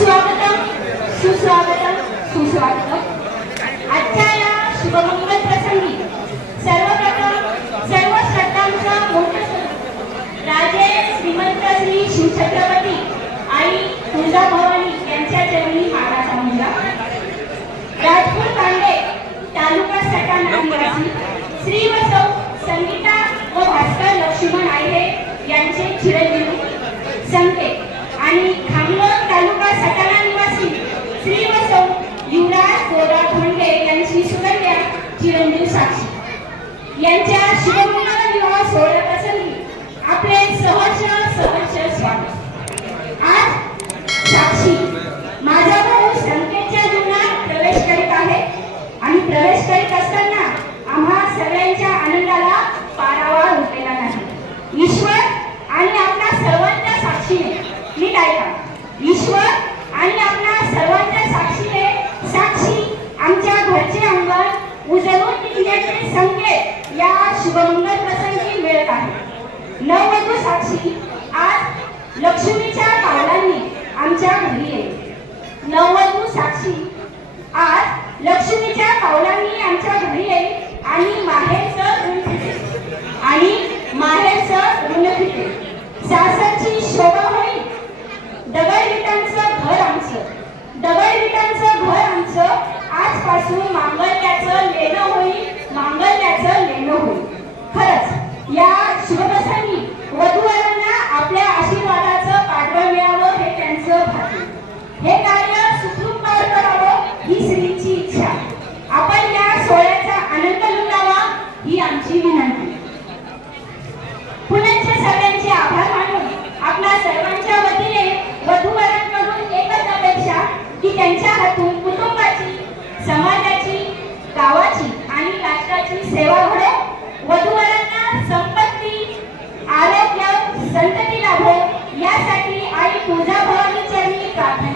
सुस्वागतम सुस्वागतम सुस्वागतम. आजच्या या शुभमंगल प्रसंगी सर्वप्रथम सर्व श्रद्धांचा मोठा राजे श्रीमंत श्री शिवछत्रपती आणि तुळजा भवानी यांच्या चरणी मानाचा मुलगा. राजपूर कांडे तालुका सटाण आदिवासी श्री व संगीता व भास्कर लक्ष्मण आयरे यांचे चिरंजीव संकेत. आणि यांच्या शिवकुमार विवाह सोहळ्याप्रसंगी आपले सहर्ष सहर्ष स्वागत. आज साक्षी माझा भाऊ संकेतच्या जीवनात प्रवेश करीत आहे आणि प्रवेश करीत असताना आम्हा सगळ्यांच्या आनंदाला पारावा उरलेला नाही. ईश्वर आणि आपल्या सर्वांच्या साक्षीने नीट ऐका ईश्वर आणि आपल्या सर्वांच्या साक्षीने साक्षी आमच्या घरचे अंगण उजळून निघण्याचे संकेत या शुभमंगल प्रसंगी मिळत आहे. नववधू साक्षी आज लक्ष्मीच्या पावलांनी आमच्या घरी येईल. नववधू साक्षी आज लक्ष्मीच्या पावलांनी आमच्या घरी येईल आणि माहेरचं आणि माहेरचं ऋण फिटेल सासरची शोभा होईल. दगडविटांचं घर आमचं. दगडविटांचं घर आमचं आजपासून मांगल्याचं लेणं होईल. मांगल्याचं पूर्ण होईल खरंच या शुभप्रसंगी वधूवरांना आपल्या आशीर्वादाचं पाठबळ मिळावं हे त्यांचं भाग्य. हे कार्य सुखरूप पार करावं ही श्रीची इच्छा. आपण या सोहळ्याचा आनंद लुटावा ही आमची विनंती. पूजा भवानी चरणी प्रार्थना